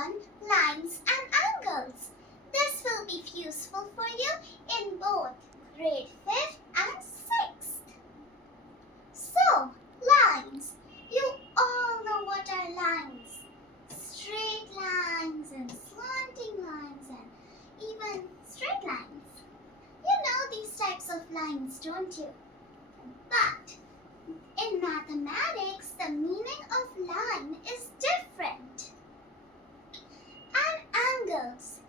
learn lines and angles. This will be useful for you in both grade 5th and 6th. So, lines. You all know what are lines. Straight lines and slanting lines and even straight lines. You know these types of lines, don't you? But in mathematics, the meaning of line is different. And angles.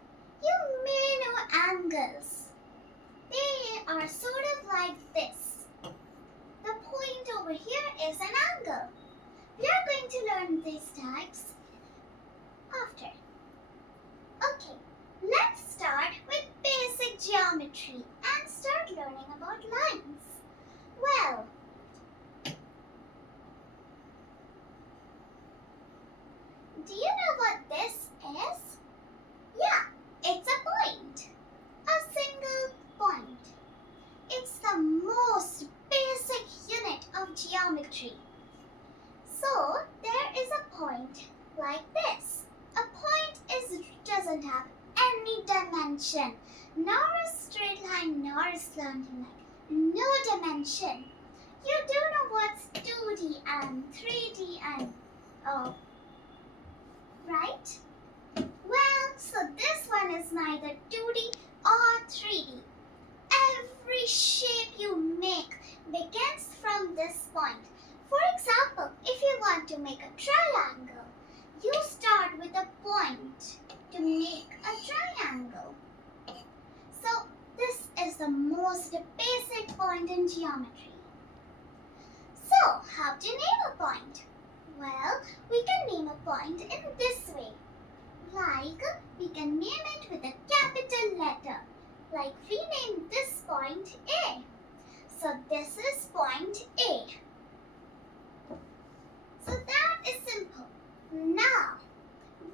You may know angles. They are sort of like this. The point over here is an angle. We are going to learn these types after. Okay, let's start with basic geometry and start learning about lines. Well, do you know what this is? Yeah, it's a point. A single point. It's the most basic unit of geometry. So, there is a point like this. A point doesn't have any dimension, nor a straight line, nor a slanting line. No dimension. You do know what's 2D and 3D and right? Well, so this one is neither 2D or 3D. Every shape you make begins from this point. For example, if you want to make a triangle, you start with a point to make a triangle. So, this is the most basic point in geometry. So, how to name a point? Well, we can name a point in this way. Like, we can name it with a capital letter. Like we named this point A. So, this is point A. So, that is simple. Now,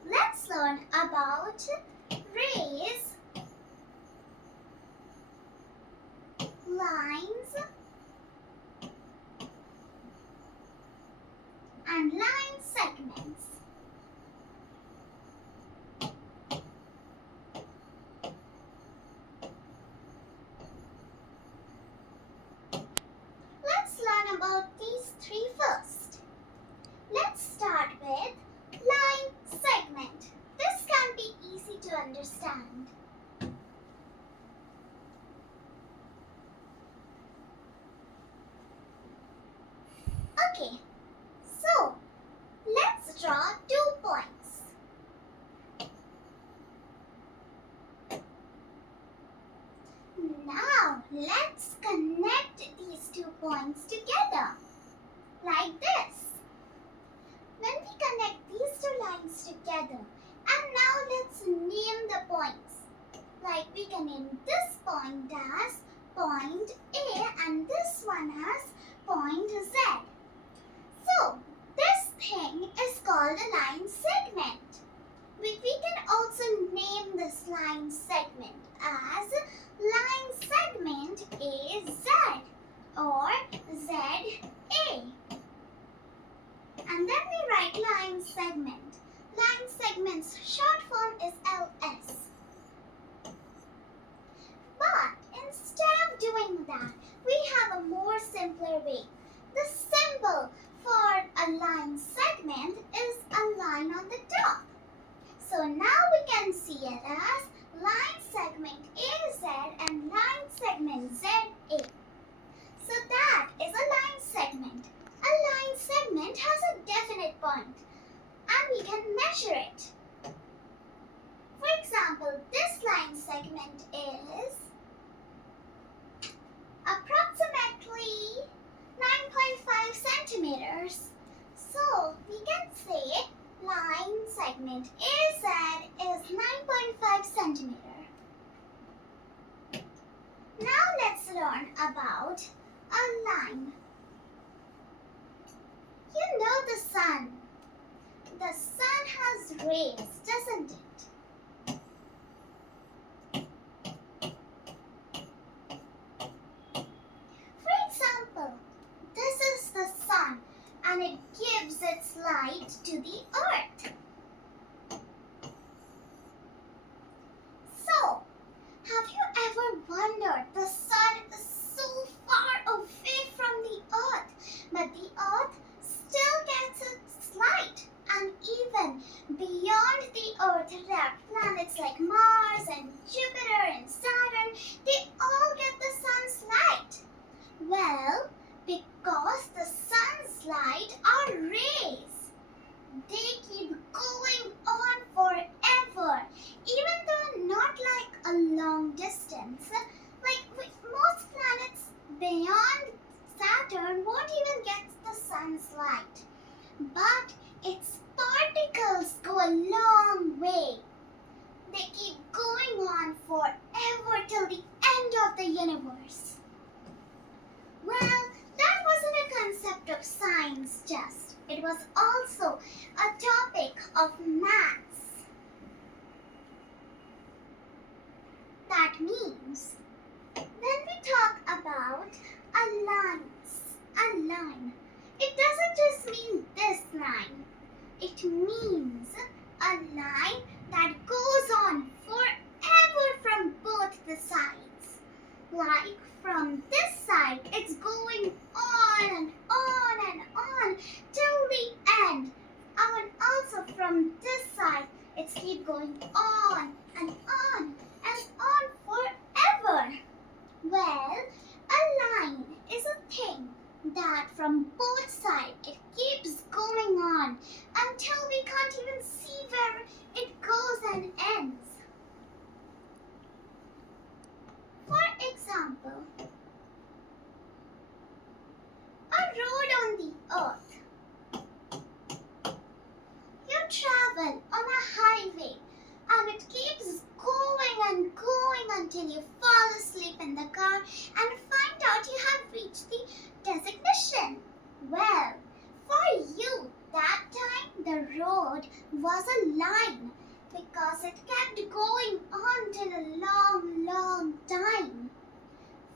let's learn about rays, lines, and line segments. Let's learn about these three first. Let's start with line segment. This can be easy to understand. Okay, so let's draw 2 points. Now let's connect these 2 points together like this. When we connect these 2 lines together, and now let's name the points. Like we can name this point as point A and this one as point Z. So, this thing is called a line segment. We can also name this line segment as line segment AZ or ZA. And then we write line segment. Line segment's short form is LS. But instead of doing that, we have a more simpler way. The symbol for a line segment is a line on the top. So now we can see it as line segment AZ and line segment ZA. So that is a line segment. A line segment has a definite point and we can measure it. For example, this line segment is approximately 9.5 centimeters. So we can say line segment AZ is 9.5 centimeter. Now let's learn about a line. You know the sun. The sun has rays, doesn't it? For example, this is the sun and it gives its light to the earth. Because the sun's light are rays. They keep going on forever, even though not like a long distance. Like with most planets beyond Saturn won't even get the sun's light. But its particles go a long way. They keep going on forever till the end of the universe. Well, that wasn't a concept of science just. It was also a topic of maths. That means when we talk about a line, it doesn't just mean this line. It means a line that goes on forever from both the sides. Like from this side, it's going on and on and on till the end. And also from this side, it's keep going on and on and on forever. Well, a line is a thing that from both sides it keeps going on until we can't even see where it goes and ends. For example, a road on the earth. You travel on a highway and it keeps going and going until you fall asleep in the car and find out you have reached the destination. Well, for you, that time the road was a line because it kept going on till a long, long time.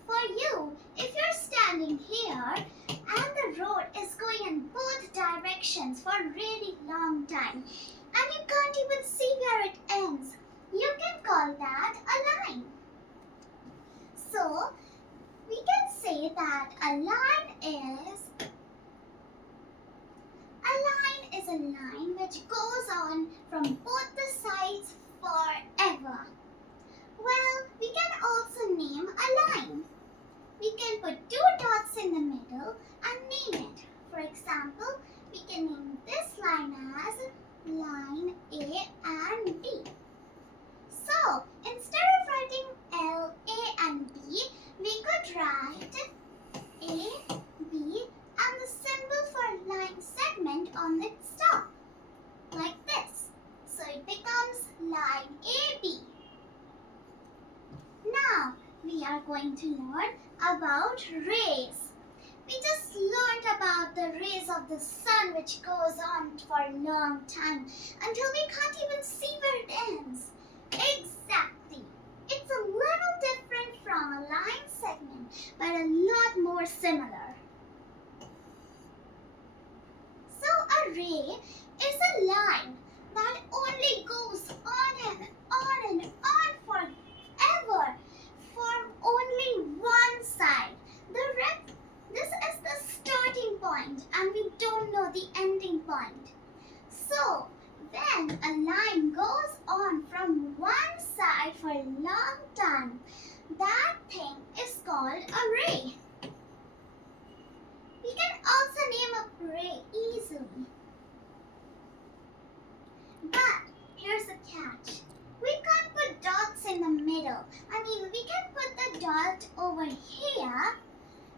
For you, if you're standing here and the road is going in both directions for a really long time and you can't even see where it ends, you can call that a line. So, we can say that a line is a line which goes on from both the sides forever. Well, we can also name a line. We can put two dots in the middle and name it. For example, we can name this line as line A and B. So, instead of writing L, A and B, we could write A, B and the symbol for line segment on its top, like this. So it becomes line AB. Now, we are going to learn about rays. We just learned about the rays of the sun which goes on for a long time until we can't even see where it ends. Exactly. It's a little different from a line segment, but a lot more similar. So a ray is a line that only goes on and on and on forever from only one side. This is the starting point and we don't know the ending point. So, when a line goes on from one side for a long time, that thing is called a ray. We can also name a ray easily. But here's the catch. We can't put dots in the middle. I mean, we can put the dot over here,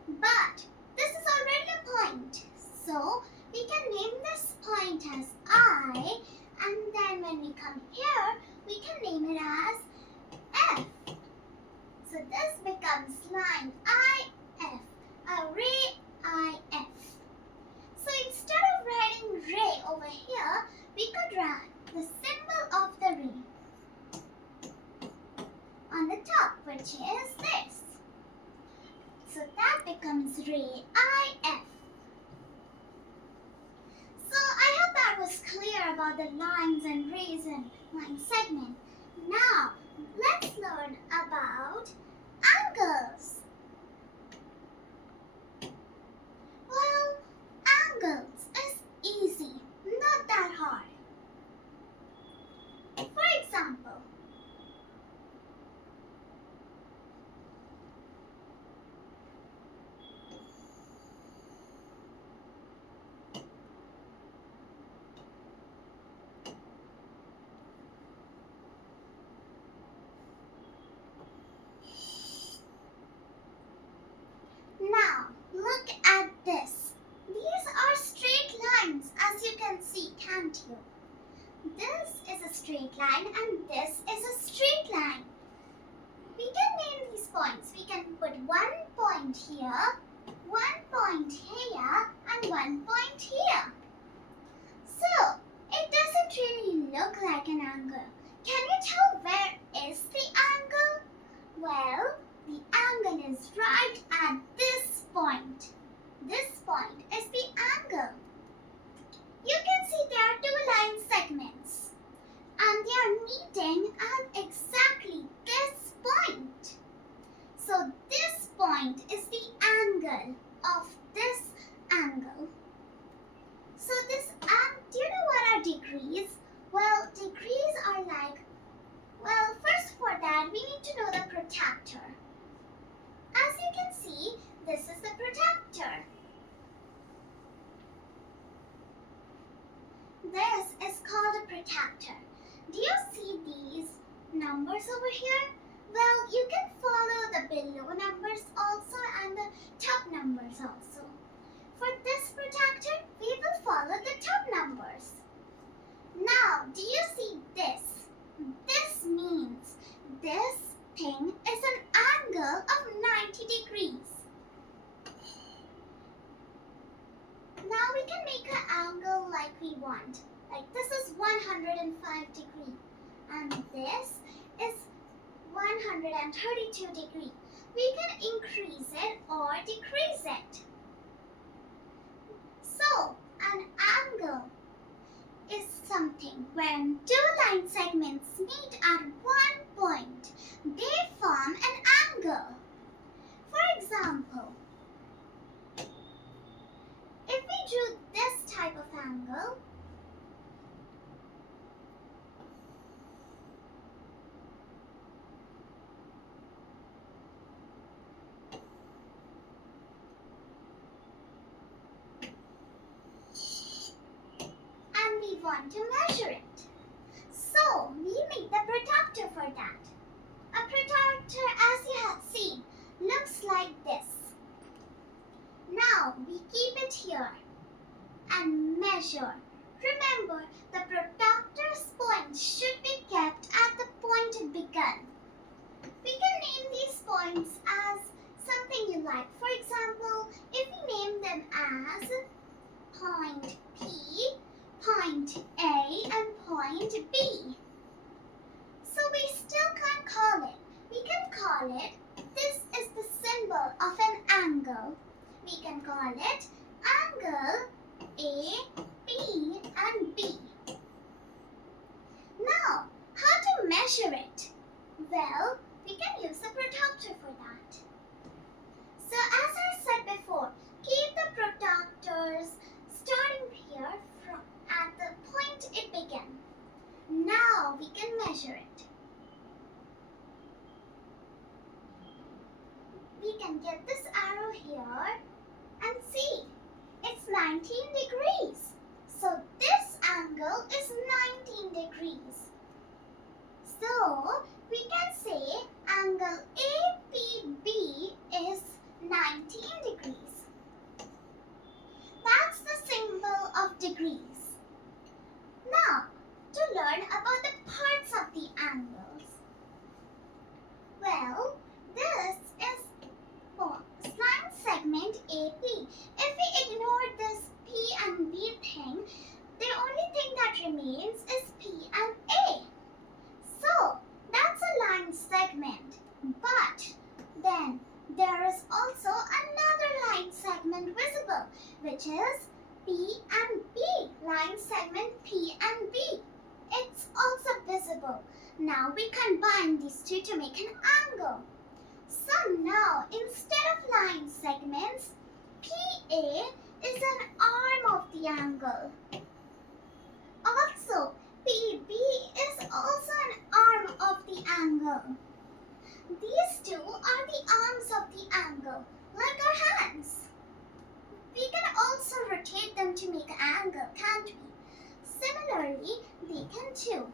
but this is already a point. So, we can name this point as I, and then when we come here, we can name it as F. So this becomes line IF, a ray IF. So instead of writing ray over here, we could write the symbol of the ray on the top, which is this. So that becomes ray IF. So I hope that was clear about the lines and rays and line segment. Now, let's learn about angles. Well, angles is easy, not that hard. For example, line and this is a straight line. We can name these points. We can put 1 point here, 1 point here, and 1 point here. So, it doesn't really look like an angle. Can you tell where is the angle? Well, the angle is right at this point. This point is the angle. You can see there are 2 line segments and they are meeting at exactly this point. So this point is the angle of this angle. So do you know what are degrees? Well, degrees are like, well, first for that we need to know the protractor. As you can see, this is the protractor. This is called a protractor. Do you see these numbers over here? Well, you can follow the below numbers also and the top numbers also. For this protractor, we will follow the top numbers. Now, do you see this? This means this thing is an angle of 90 degrees. Now we can make an angle like we want. Like this is 105 degrees and this is 132 degrees. We can increase it or decrease it. So, an angle is something when 2 line segments meet at one point. They form an angle. For example, if we drew this type of angle, and we want to measure it. So, we make the protractor for that. A protractor, as you have seen, looks like this. Now, we keep it here and measure. Remember, the protractor's point should be kept at the point it began. We can name these points as something you like. For example, if we name them as point P, point A, and point B. So we still can't call it. We can call it, this is the symbol of an angle. We can call it angle A, B, and B. Now, how to measure it? Well, we can use the protractor for that. So as I said before, keep the protractors starting here at the point it began. Now we can measure it. We can get this arrow here and see, it's 19 degrees. So this angle is 19 degrees. So we can say angle APB is 19 degrees. That's the symbol of degrees. Now, to learn about the parts of the angles. Well, this is line segment AP. If we ignore this P and B thing, the only thing that remains is P and A. So, that's a line segment. But then there is also another line segment visible, which is P and B, line segment P and B. It's also visible. Now we combine these two to make an angle. So now, instead of line segments, PA is an arm of the angle. Also, PB is also an arm of the angle. These two are the arms of the angle, like our hands. We can also rotate them to make an angle, can't we? Similarly, they can too.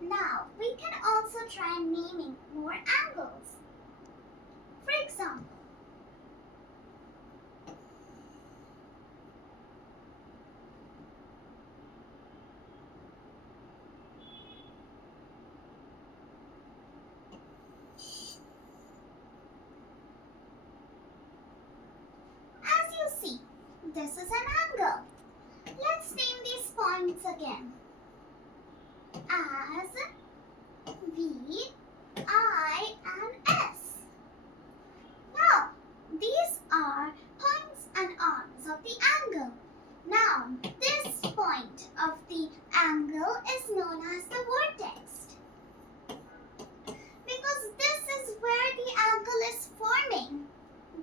Now, we can also try naming more angles. For example, this is an angle. Let's name these points again as V, I and S. Now, these are points and arms of the angle. Now, this point of the angle is known as the vertex because this is where the angle is forming.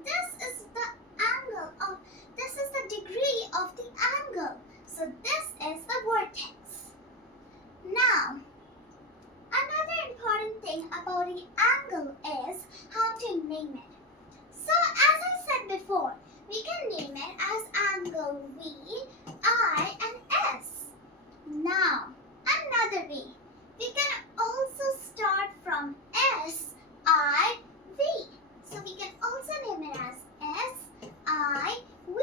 This is the degree of the angle. So this is the vertex. Now, another important thing about the angle is how to name it. So as I said before, we can name it as angle V, I and S. Now, another way. We can also start from S, I, V. So we can also name it as S, I, V.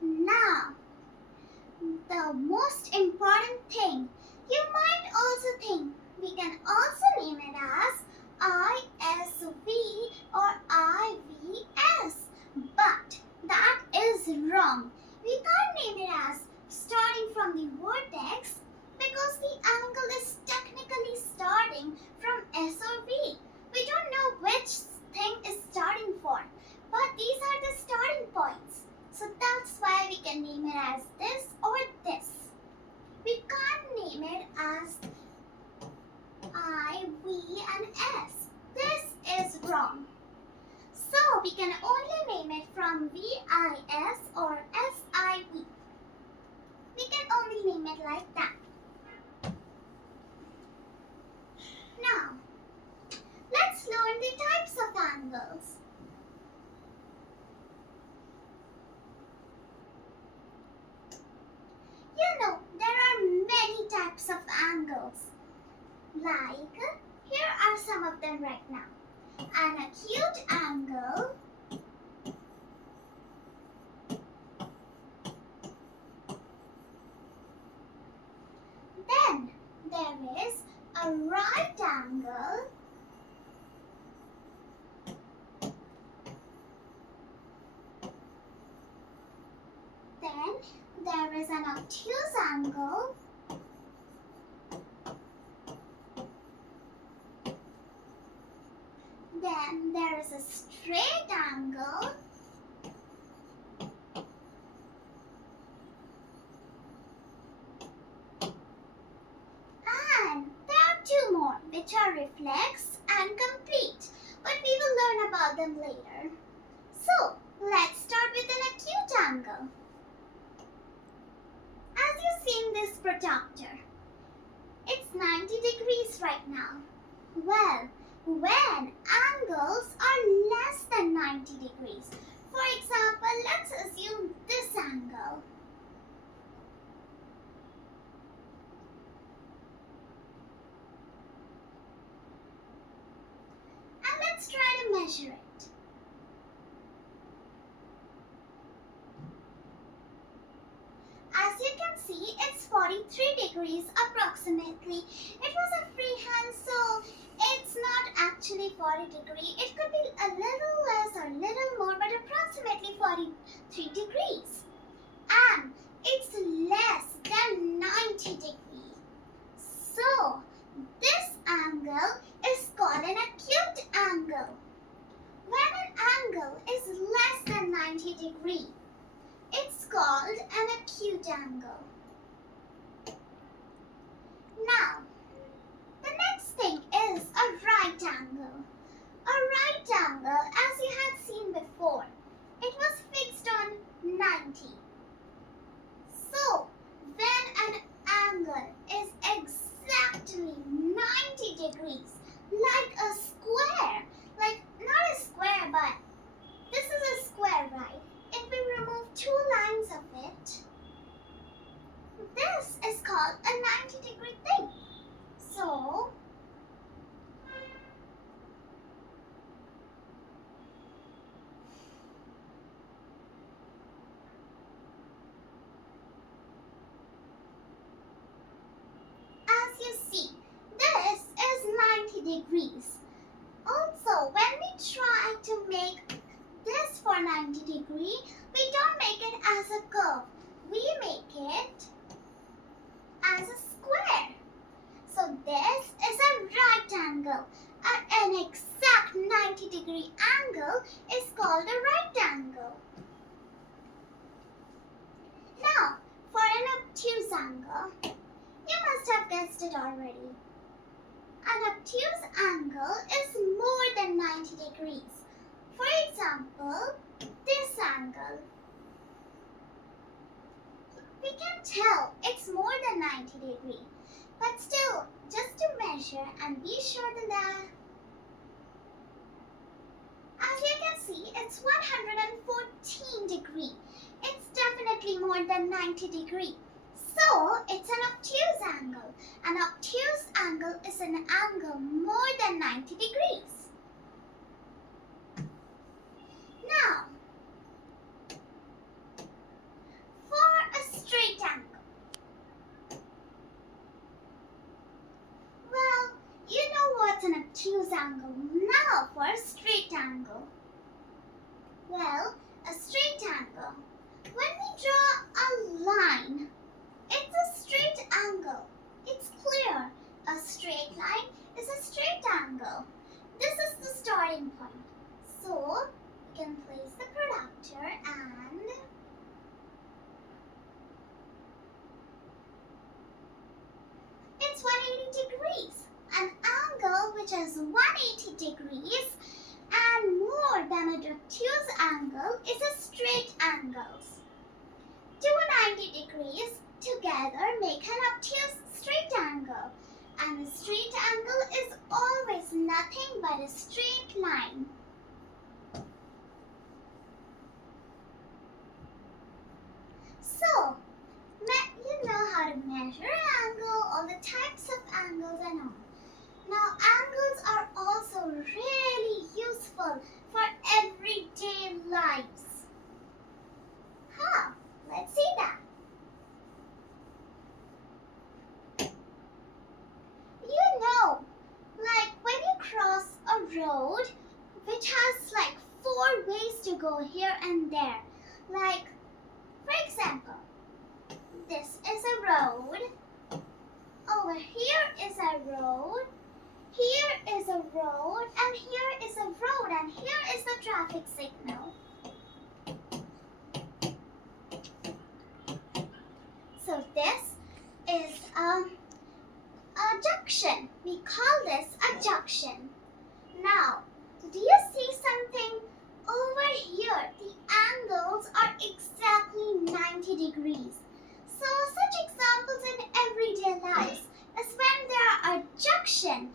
Now, the most important thing, you might also think we can also name it as ISV or IVS. But that is wrong. We can't name it as starting from the vertex because the angle is technically starting from S or V. We don't know which thing is starting for, but these are the starting points. So that's why we can name it as this or this. We can't name it as I, V and S. This is wrong. So we can only name it from VIS or SIV. We can only name it like that. Now, let's learn the types of angles. You know, there are many types of angles. Like, here are some of them right now. An acute angle, then there is a right angle, then there is an obtuse angle, then there is a straight angle, and there are two more which are reflex and complete, but we will learn about them later. So, let's start with an acute angle. As you see in this protractor, it's 90 degrees right now. Well, when angles are less than 90 degrees. For example, let's assume this angle. And let's try to measure it. As you can see, it's 43 degrees approximately. It was a freehand, so it's not actually 40 degrees. It could be a little less or little more, but approximately 43 degrees. And it's less than 90 degrees. So, this angle is called an acute angle. When an angle is less than 90 degrees, it's called an acute angle. Now, the next thing is a right angle. A right angle, as you had seen before, it was fixed on 90. So, when an angle is exactly 90 degrees, like a square, like not a square, but this is a square, right? If we remove two lines of it, this is called a 90-degree thing. So, as you see, this is 90 degrees. Also, when we try to make this for 90 degrees, we don't make it as a curve. We make it as a square. So this is a right angle. An exact 90-degree angle is called a right angle. Now, for an obtuse angle, you must have guessed it already. An obtuse angle is more than 90 degrees. For example, this angle. We can tell it's more than 90 degrees. But still, just to measure and be sure that, as you can see, it's 114 degrees. It's definitely more than 90 degrees. So, it's an obtuse angle. An obtuse angle is an angle more than 90 degrees. Now, for a straight angle. Well, you know what's an obtuse angle. Now for a straight angle. Well, a straight angle. When we draw a line, it's a straight angle. It's clear. A straight line is a straight angle. This is the starting point. So, we can place the protractor and it's 180 degrees. An angle which is 180 degrees and more than an obtuse angle is a straight angle. 290 degrees together make an obtuse straight angle. And a straight angle is always nothing but a straight line. So, you know how to measure an angle, all the types of angles and all. Now, angles are also really useful for everyday lives. How? Let's see that. You know, like when you cross a road which has like 4 ways to go here and there. Like, for example, this is a road. Over here is a road. Here is a road, and here is a road, and here is the traffic signal. So this is a junction. We call this a junction. Now, do you see something? Over here, the angles are exactly 90 degrees. So such examples in everyday lives is when there are junction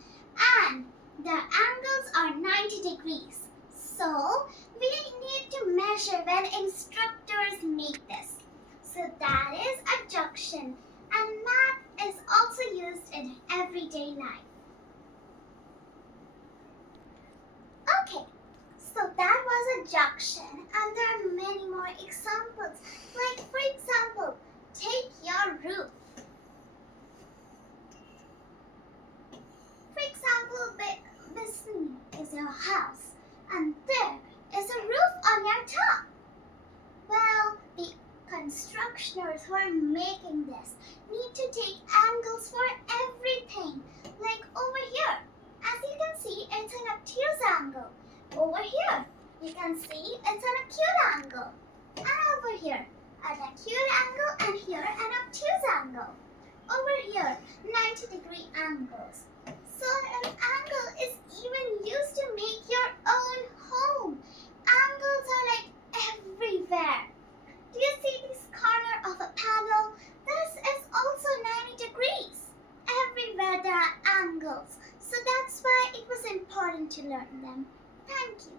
and the angles are 90 degrees. So we need to measure when instructors make this. So that is a junction, and that is also used in everyday life. Okay, so that was a junction, and there are many more examples. Like, for example, take your roof. For example, this is your house, and there is a roof on your top. Well, the constructioners who are making this need to take angles for everything. Like over here, as you can see, it's an obtuse angle. Over here, you can see it's an acute angle. And over here, an acute angle, and here an obtuse angle. Over here, 90-degree angles. So an angle is even used to make your own home. Angles are like everywhere. Do you see this corner of a panel? This is also 90 degrees. Everywhere there are angles. So that's why it was important to learn them. Thank you.